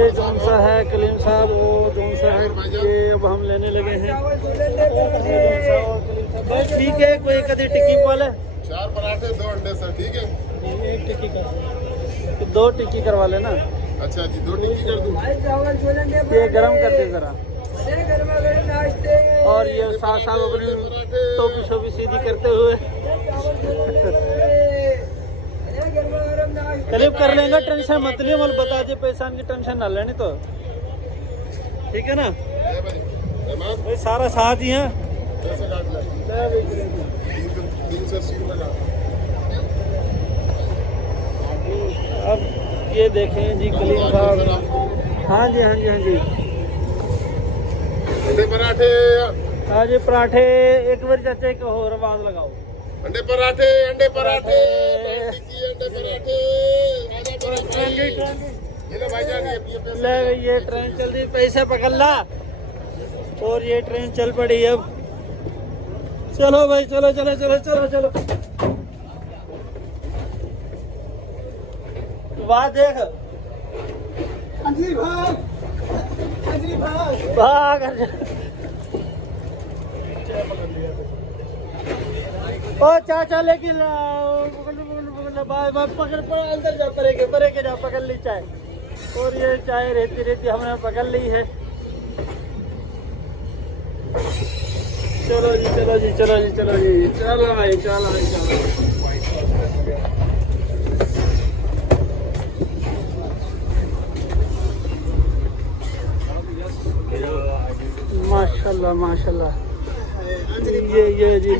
ये कौन सा है कलीम साहब, वो कौन सा है ये अब हम लेने लगे हैं। ठीक है, कोई कभी टिक्की पाले 4 पराठे 2 अंडे सर, ठीक है। एक टिक्की कर, 2 टिक्की करवा लेना। अच्छा जी, 2 टिक्की कर दूं। ये गरम कर दे जरा। और ये साथ साथ अपनी टोपी शोपी सीधी करते हुए करीब कर लेंगे, टेंशन मत लियो, मतलब बता दे पैसा की टेंशन ना लेनी तो, ठीक है ना भाई, सारा साथ ही है। पैसे काट ले, 380 रुपये का। अब ये देखें जी कलीम साहब, हाँ जी हाँ जी हाँ जी, अंडे पराठे, हाँ जी पराठे एक बार चाचा को और आवाज लगाओ। अंडे पराठे, अंडे पराठे, टिक्की, अंडे पराठे, आजा पराठे। ये ले भाईजान, ये पैसे ले ये ट्रेन चल रही, पैसे पकड़ ला। और ये ट्रेन चल पड़ी अब, चलो भाई चलो चलो चलो चलो चलो। वाह देख भाग ओ चाचा लेकिन पकड़ पकड़ अंदर जा, परे के जा, पकड़ ली चाय। और ये चाय रहती रहती हमने पकड़ ली है। चलो जी चलो जी चलो जी चलो जी, चलो भाई चलो भाई चलो। माशाल्लाह माशाल्लाह, ये जी